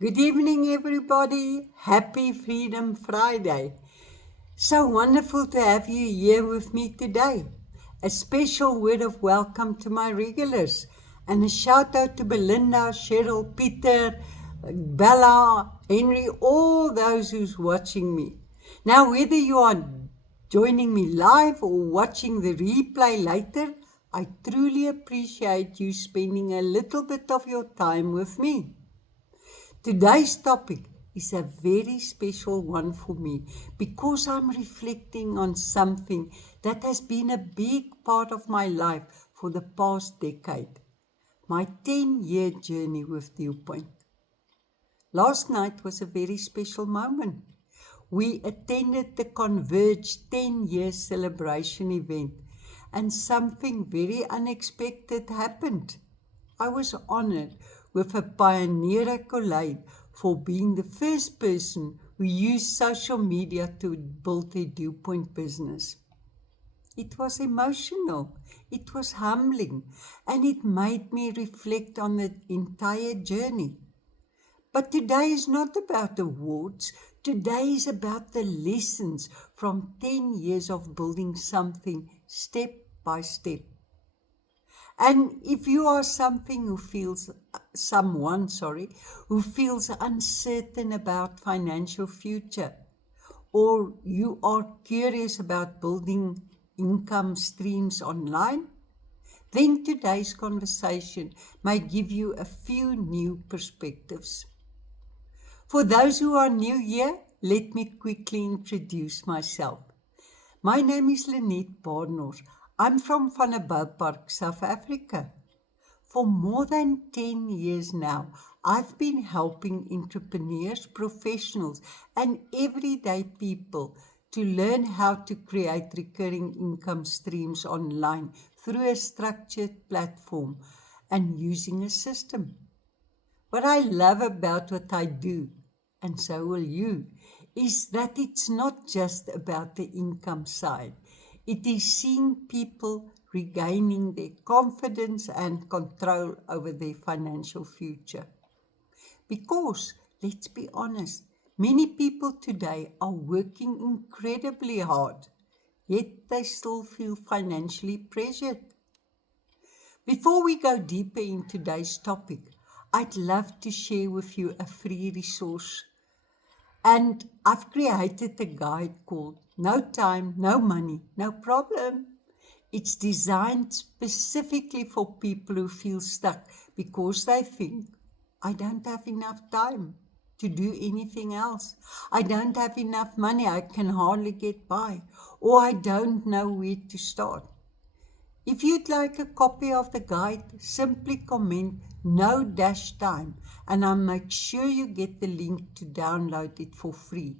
Good evening, everybody. Happy Freedom Friday. So wonderful to have you here with me today. A special word of welcome to my regulars and a shout out to Belinda, Cheryl, Peter, Bella, Henry, all those who's watching me. Now, whether you are joining me live or watching the replay later, I truly appreciate you spending a little bit of your time with me. Today's topic is a very special one for me because I'm reflecting on something that has been a big part of my life for the past decade. My 10-year journey with Viewpoint. Last night was a very special moment. We attended the Converge 10-year celebration event and something very unexpected happened. I was honored with a Pioneer accolade for being the first person who used social media to build a Viewpoint business. It was emotional, it was humbling, and it made me reflect on the entire journey. But today is not about awards. Today is about the lessons from 10 years of building something step by step. And if you are someone who feels uncertain about financial future, or you are curious about building income streams online, then today's conversation may give you a few new perspectives. For those who are new here, let me quickly introduce myself. My name is Lynette Barnard. I'm from Vanderbijlpark, South Africa. For more than 10 years now, I've been helping entrepreneurs, professionals, and everyday people to learn how to create recurring income streams online through a structured platform and using a system. What I love about what I do, and so will you, is that it's not just about the income side. It is seeing people regaining their confidence and control over their financial future. Because, let's be honest, many people today are working incredibly hard, yet they still feel financially pressured. Before we go deeper in today's topic, I'd love to share with you a free resource. And I've created a guide called No Time, No Money, No Problem. It's designed specifically for people who feel stuck because they think, I don't have enough time to do anything else. I don't have enough money, I can hardly get by, or I don't know where to start. If you'd like a copy of the guide, simply comment no dash time and I'll make sure you get the link to download it for free.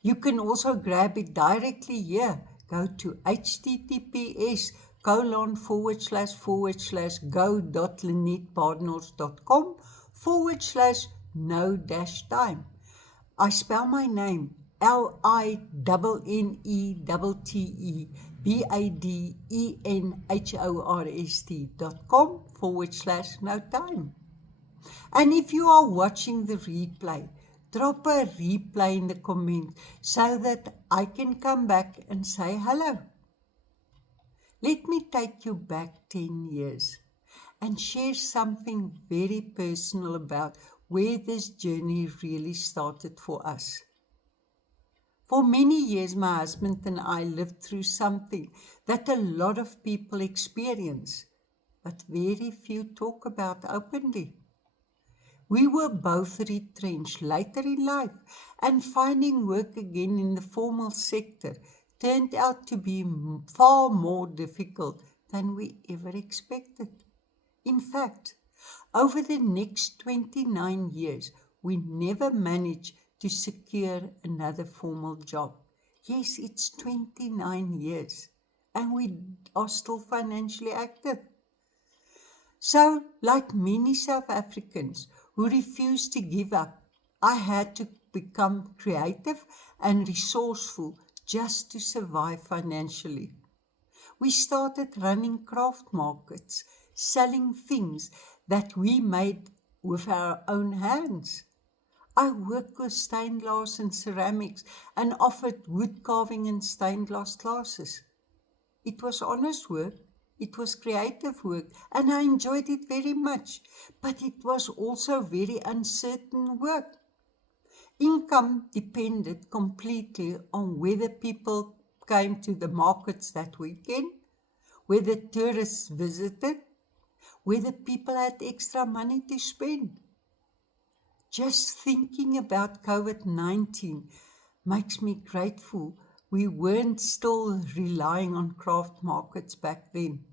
You can also grab it directly here. Go to https://go.lynettebarnards.com/no dash time. I spell my name LINNETTEBADENHORST.com/no time. And if you are watching the replay, drop a replay in the comment so that I can come back and say hello. Let me take you back 10 years and share something very personal about where this journey really started for us. For many years, my husband and I lived through something that a lot of people experience, but very few talk about openly. We were both retrenched later in life, and finding work again in the formal sector turned out to be far more difficult than we ever expected. In fact, over the next 29 years, we never managed to secure another formal job. Yes, it's 29 years, and we are still financially active. So, like many South Africans who refused to give up, I had to become creative and resourceful just to survive financially. We started running craft markets, selling things that we made with our own hands. I worked with stained glass and ceramics and offered wood carving and stained glass classes. It was honest work, it was creative work, and I enjoyed it very much, but it was also very uncertain work. Income depended completely on whether people came to the markets that weekend, whether tourists visited, whether people had extra money to spend. Just thinking about COVID-19 makes me grateful we weren't still relying on craft markets back then.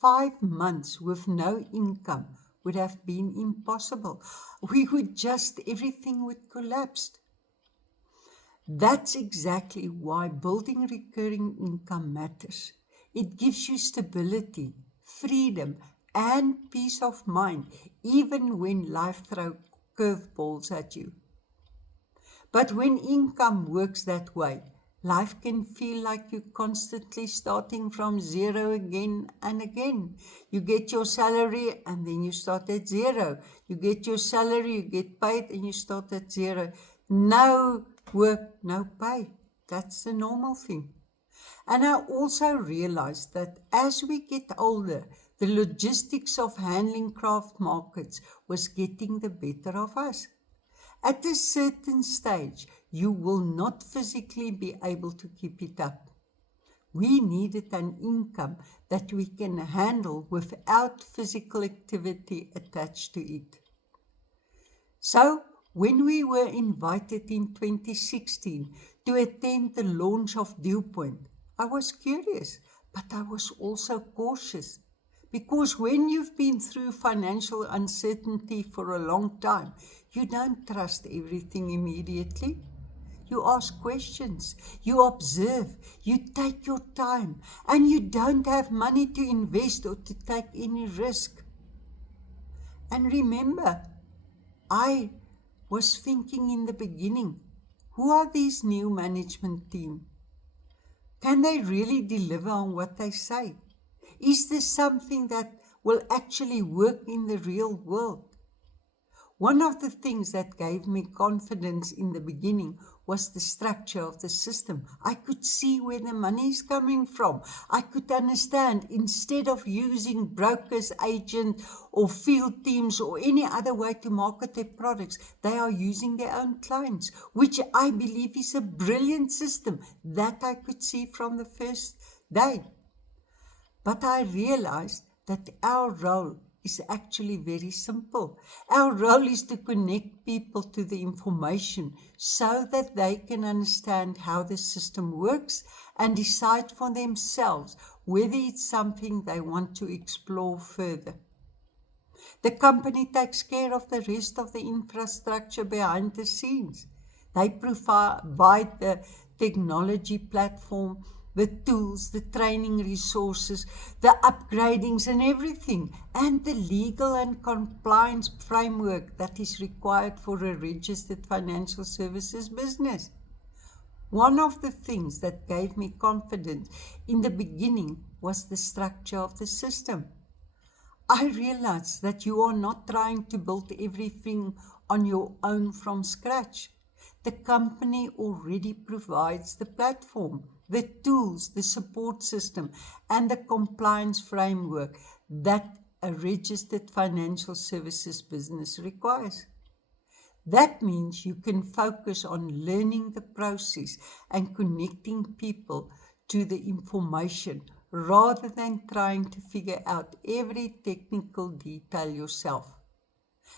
5 months with no income would have been impossible. Everything would collapse. That's exactly why building recurring income matters. It gives you stability, freedom, and peace of mind, even when life throws curveballs at you. But when income works that way, life can feel like you're constantly starting from zero again and again. You get your salary and then you start at zero. You get your salary, you get paid, and you start at zero. No work, no pay. That's the normal thing. And I also realized that as we get older, the logistics of handling craft markets was getting the better of us. At a certain stage, you will not physically be able to keep it up. We needed an income that we can handle without physical activity attached to it. So, when we were invited in 2016 to attend the launch of DewPoint, I was curious, but I was also cautious. Because when you've been through financial uncertainty for a long time, you don't trust everything immediately. You ask questions, you observe, you take your time, and you don't have money to invest or to take any risk. And remember, I was thinking in the beginning, who are these new management team? Can they really deliver on what they say? Is this something that will actually work in the real world? One of the things that gave me confidence in the beginning was the structure of the system. I could see where the money is coming from. I could understand, instead of using brokers, agents, or field teams or any other way to market their products, they are using their own clients, which I believe is a brilliant system that I could see from the first day. But I realized that our role is actually very simple. Our role is to connect people to the information so that they can understand how the system works and decide for themselves whether it's something they want to explore further. The company takes care of the rest of the infrastructure behind the scenes. They provide the technology platform, the tools, the training resources, the upgradings and everything, and the legal and compliance framework that is required for a registered financial services business. One of the things that gave me confidence in the beginning was the structure of the system. I realized that you are not trying to build everything on your own from scratch. The company already provides the platform, the tools, the support system, and the compliance framework that a registered financial services business requires. That means you can focus on learning the process and connecting people to the information rather than trying to figure out every technical detail yourself.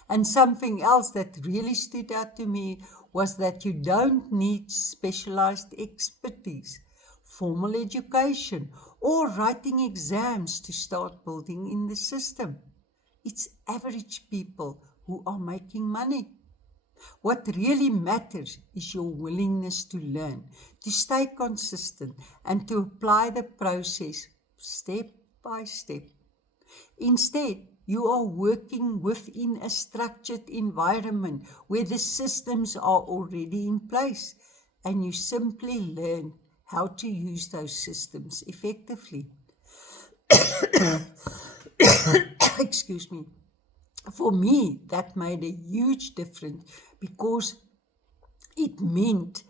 And something else that really stood out to me was that you don't need specialized expertise, formal education, or writing exams to start building in the system. It's average people who are making money. What really matters is your willingness to learn, to stay consistent, and to apply the process step by step. Instead, you are working within a structured environment where the systems are already in place, and you simply learn how to use those systems effectively. Excuse me. For me, that made a huge difference because it meant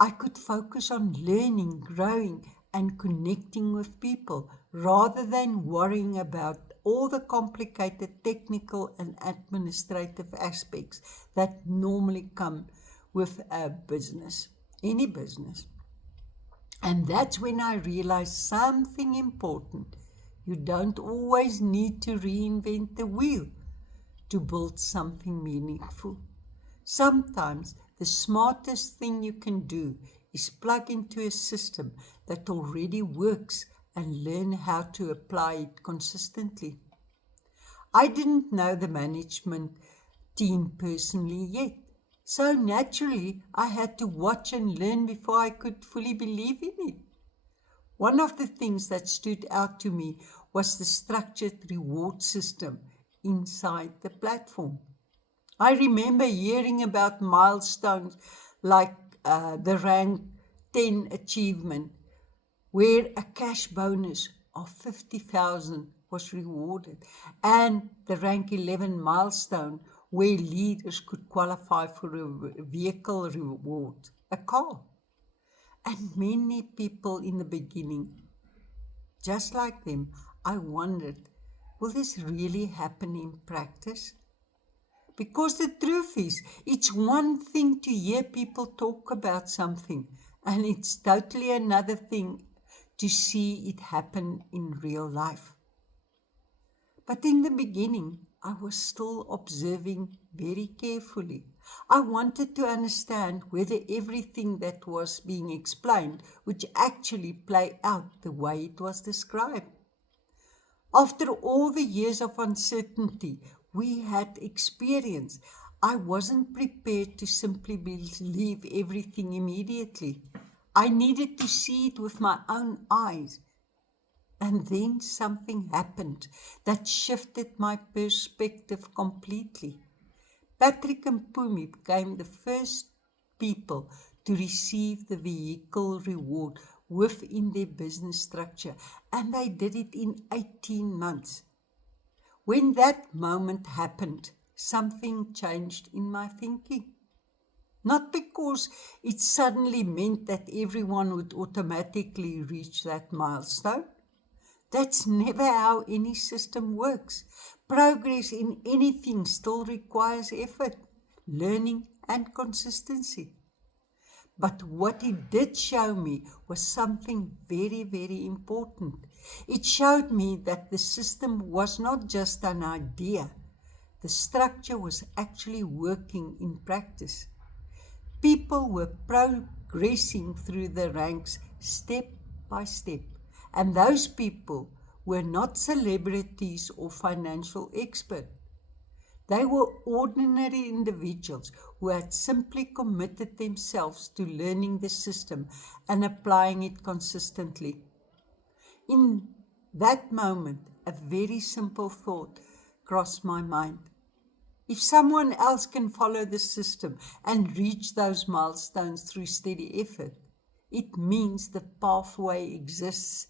I could focus on learning, growing, and connecting with people rather than worrying about all the complicated technical and administrative aspects that normally come with a business, any business. And that's when I realized something important. You don't always need to reinvent the wheel to build something meaningful. Sometimes the smartest thing you can do is plug into a system that already works and learn how to apply it consistently. I didn't know the management team personally yet, so naturally I had to watch and learn before I could fully believe in it. One of the things that stood out to me was the structured reward system inside the platform. I remember hearing about milestones like the rank 10 achievement, where a cash bonus of 50,000 was rewarded, and the rank 11 milestone, where leaders could qualify for a vehicle reward, a car. And many people in the beginning, just like them, I wondered, will this really happen in practice? Because the truth is, it's one thing to hear people talk about something, and it's totally another thing to see it happen in real life. But in the beginning, I was still observing very carefully. I wanted to understand whether everything that was being explained would actually play out the way it was described. After all the years of uncertainty we had experienced, I wasn't prepared to simply believe everything immediately. I needed to see it with my own eyes. And then something happened that shifted my perspective completely. Patrick and Pumi became the first people to receive the vehicle reward within their business structure, and they did it in 18 months. When that moment happened, something changed in my thinking. Not because it suddenly meant that everyone would automatically reach that milestone. That's never how any system works. Progress in anything still requires effort, learning, and consistency. But what it did show me was something very, very important. It showed me that the system was not just an idea, the structure was actually working in practice. People were progressing through the ranks step by step, and those people were not celebrities or financial experts. They were ordinary individuals who had simply committed themselves to learning the system and applying it consistently. In that moment, a very simple thought crossed my mind. If someone else can follow the system and reach those milestones through steady effort, it means the pathway exists.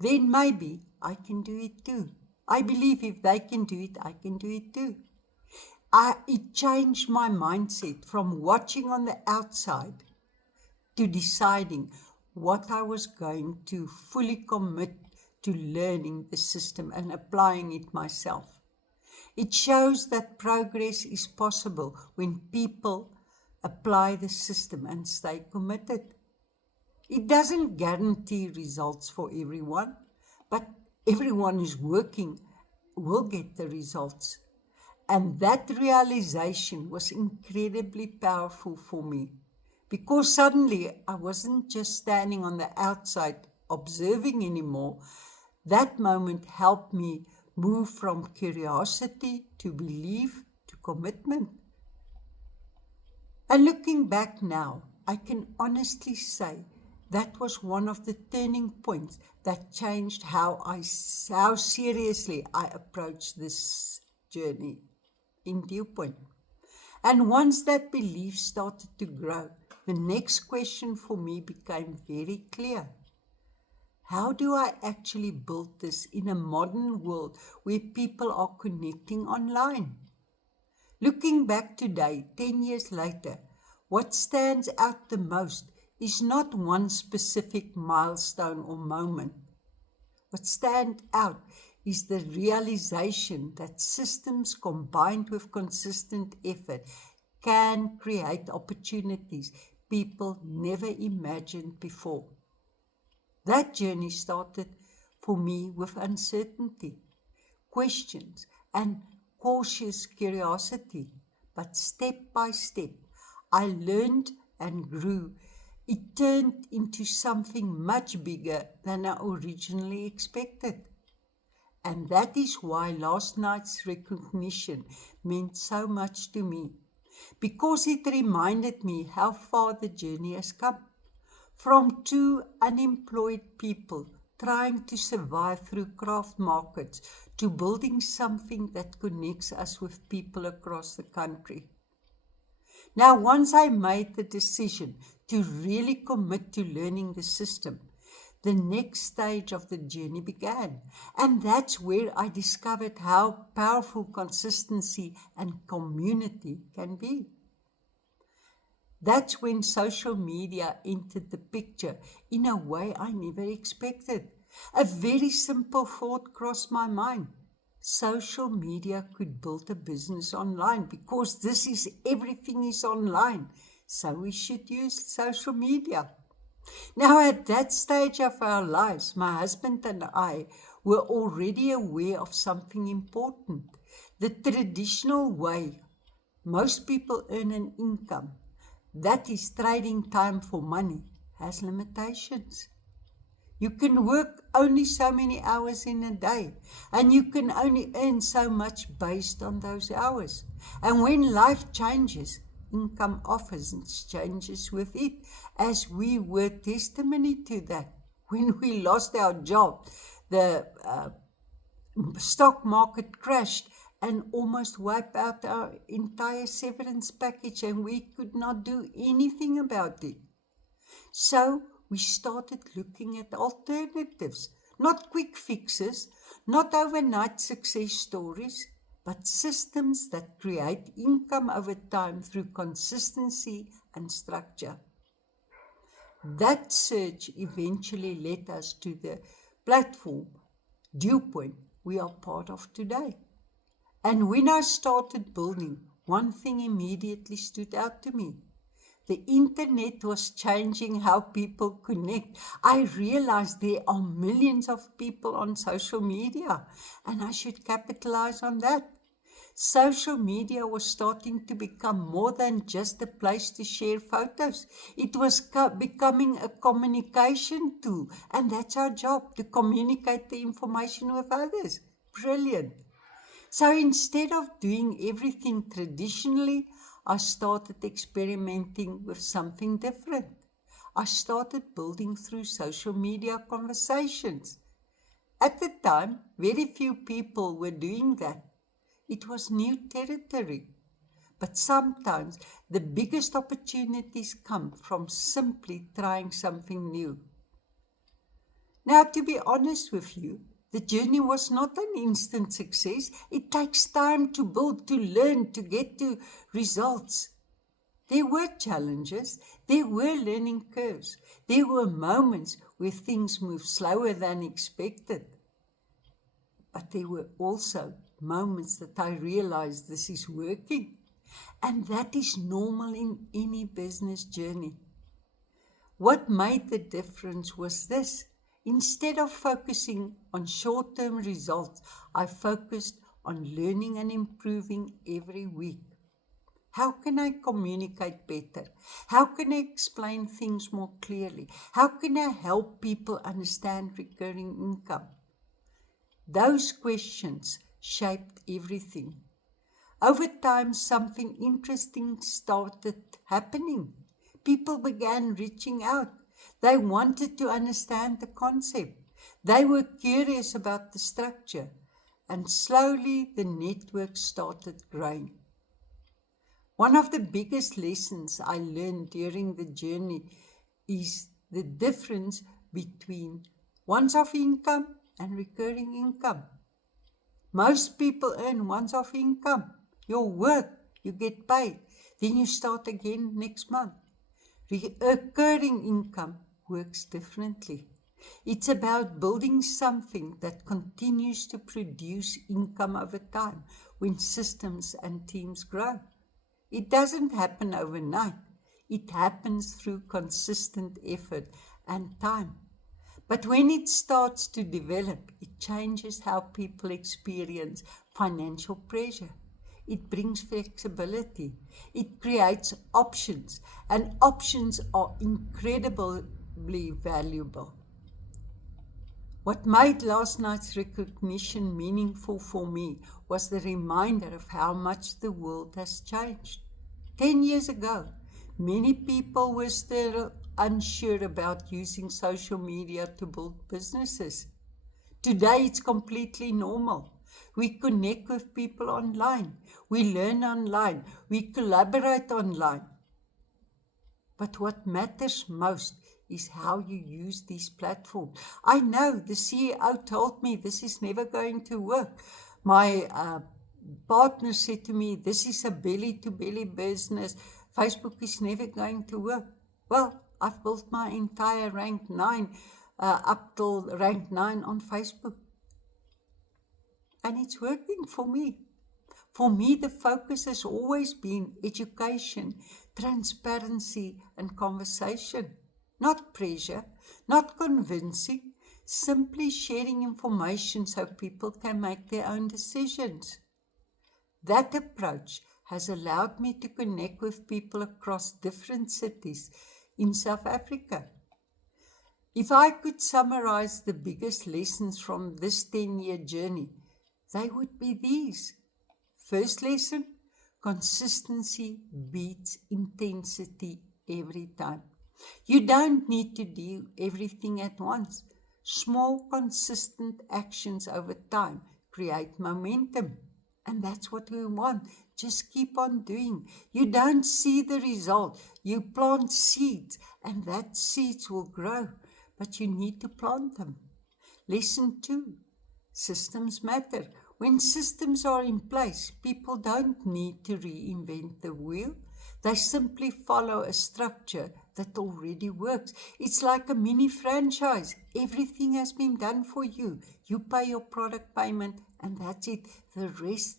Then maybe I can do it too. I believe if they can do it, I can do it too. It changed my mindset from watching on the outside to deciding what I was going to fully commit to learning the system and applying it myself. It shows that progress is possible when people apply the system and stay committed. It doesn't guarantee results for everyone, but everyone who's working will get the results. And that realization was incredibly powerful for me because suddenly I wasn't just standing on the outside observing anymore. That moment helped me move from curiosity to belief to commitment. And looking back now, I can honestly say that was one of the turning points that changed how seriously I approached this journey in Due Point. And once that belief started to grow, the next question for me became very clear. How do I actually build this in a modern world where people are connecting online? Looking back today, 10 years later, what stands out the most is not one specific milestone or moment. What stands out is the realization that systems combined with consistent effort can create opportunities people never imagined before. That journey started for me with uncertainty, questions, and cautious curiosity. But step by step, I learned and grew. It turned into something much bigger than I originally expected. And that is why last night's recognition meant so much to me, because it reminded me how far the journey has come. From two unemployed people trying to survive through craft markets to building something that connects us with people across the country. Now, once I made the decision to really commit to learning the system, the next stage of the journey began. And that's where I discovered how powerful consistency and community can be. That's when social media entered the picture in a way I never expected. A very simple thought crossed my mind. Social media could build a business online because everything is online. So we should use social media. Now, at that stage of our lives, my husband and I were already aware of something important. The traditional way most people earn an income, that is trading time for money, has limitations. You can work only so many hours in a day, and you can only earn so much based on those hours. And when life changes, income often changes with it, as we were testimony to that. When we lost our job, the stock market crashed and almost wiped out our entire severance package, and we could not do anything about it. So we started looking at alternatives, not quick fixes, not overnight success stories, but systems that create income over time through consistency and structure. That search eventually led us to the platform, Dewpoint, we are part of today. And when I started building, one thing immediately stood out to me. The internet was changing how people connect. I realized there are millions of people on social media, and I should capitalize on that. Social media was starting to become more than just a place to share photos. It was becoming a communication tool, and that's our job, to communicate the information with others. Brilliant. So instead of doing everything traditionally, I started experimenting with something different. I started building through social media conversations. At the time, very few people were doing that. It was new territory. But sometimes the biggest opportunities come from simply trying something new. Now, to be honest with you, the journey was not an instant success. It takes time to build, to learn, to get to results. There were challenges, there were learning curves, there were moments where things moved slower than expected. But there were also moments that I realized this is working. And that is normal in any business journey. What made the difference was this. Instead of focusing on short-term results, I focused on learning and improving every week. How can I communicate better? How can I explain things more clearly? How can I help people understand recurring income? Those questions shaped everything. Over time, something interesting started happening. People began reaching out. They wanted to understand the concept. They were curious about the structure. And slowly the network started growing. One of the biggest lessons I learned during the journey is the difference between once-off income and recurring income. Most people earn once-off income. Your work, you get paid. Then you start again next month. Recurring income works differently. It's about building something that continues to produce income over time when systems and teams grow. It doesn't happen overnight. It happens through consistent effort and time. But when it starts to develop, it changes how people experience financial pressure. It brings flexibility. It creates options, and options are incredibly valuable. What made last night's recognition meaningful for me was the reminder of how much the world has changed. 10 years ago, many people were still unsure about using social media to build businesses. Today, it's completely normal. We connect with people online. We learn online. We collaborate online. But what matters most is how you use these platforms. I know the CEO told me this is never going to work. My partner said to me, this is a belly-to-belly business. Facebook is never going to work. Well, I've built my entire rank 9 up till rank 9 on Facebook. And it's working for me. For me, the focus has always been education, transparency, and conversation. Not pressure, not convincing, simply sharing information so people can make their own decisions. That approach has allowed me to connect with people across different cities in South Africa. If I could summarize the biggest lessons from this 10-year journey, they would be these. First lesson, consistency beats intensity every time. You don't need to do everything at once. Small, consistent actions over time create momentum. And that's what we want. Just keep on doing. You don't see the result. You plant seeds, and that seeds will grow. But you need to plant them. Lesson 2. Systems matter. When systems are in place, people don't need to reinvent the wheel. They simply follow a structure that already works. It's like a mini franchise. Everything has been done for you. You pay your product payment and that's it. The rest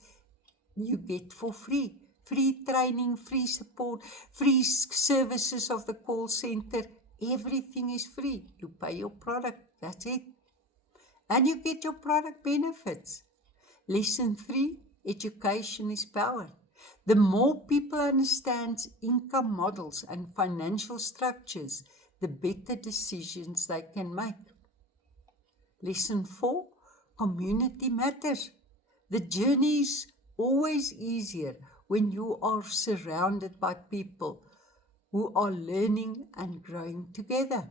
you get for free. Free training, free support, free services of the call center. Everything is free. You pay your product. That's it. And you get your product benefits. Lesson 3, education is power. The more people understand income models and financial structures, the better decisions they can make. Lesson 4, community matters. The journey is always easier when you are surrounded by people who are learning and growing together.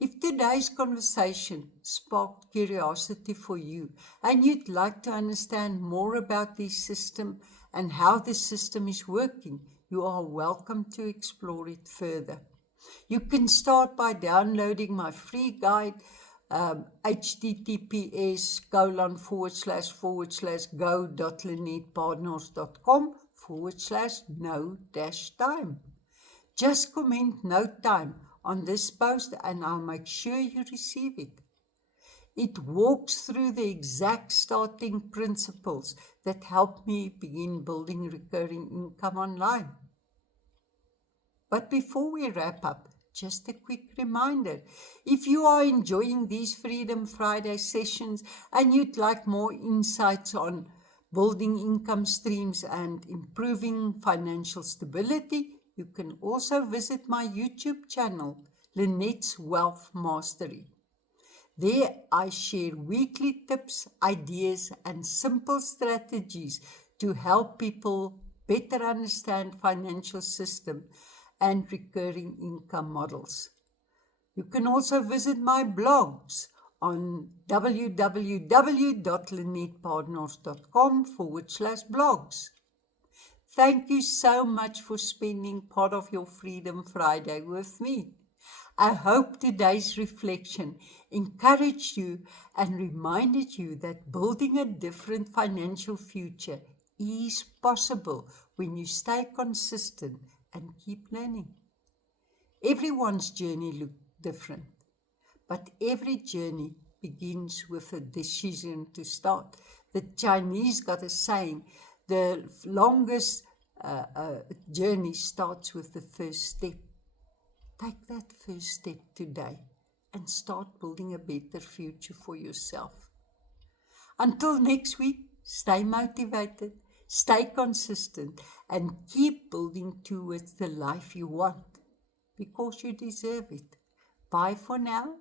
If today's conversation sparked curiosity for you and you'd like to understand more about this system and how the system is working, you are welcome to explore it further. You can start by downloading my free guide, https://go.linettepartners.com/no-time. Just comment "no time" on this post and I'll make sure you receive it. It walks through the exact starting principles that helped me begin building recurring income online. But before we wrap up, just a quick reminder. If you are enjoying these Freedom Friday sessions and you'd like more insights on building income streams and improving financial stability, you can also visit my YouTube channel, Lynette's Wealth Mastery. There I share weekly tips, ideas, and simple strategies to help people better understand financial system and recurring income models. You can also visit my blogs on www.linettepartners.com/blogs. Thank you so much for spending part of your Freedom Friday with me. I hope today's reflection encouraged you and reminded you that building a different financial future is possible when you stay consistent and keep learning. Everyone's journey looks different, but every journey begins with a decision to start. The Chinese got a saying, the longest journey starts with the first step. Take that first step today and start building a better future for yourself. Until next week, stay motivated, stay consistent, and keep building towards the life you want because you deserve it. Bye for now.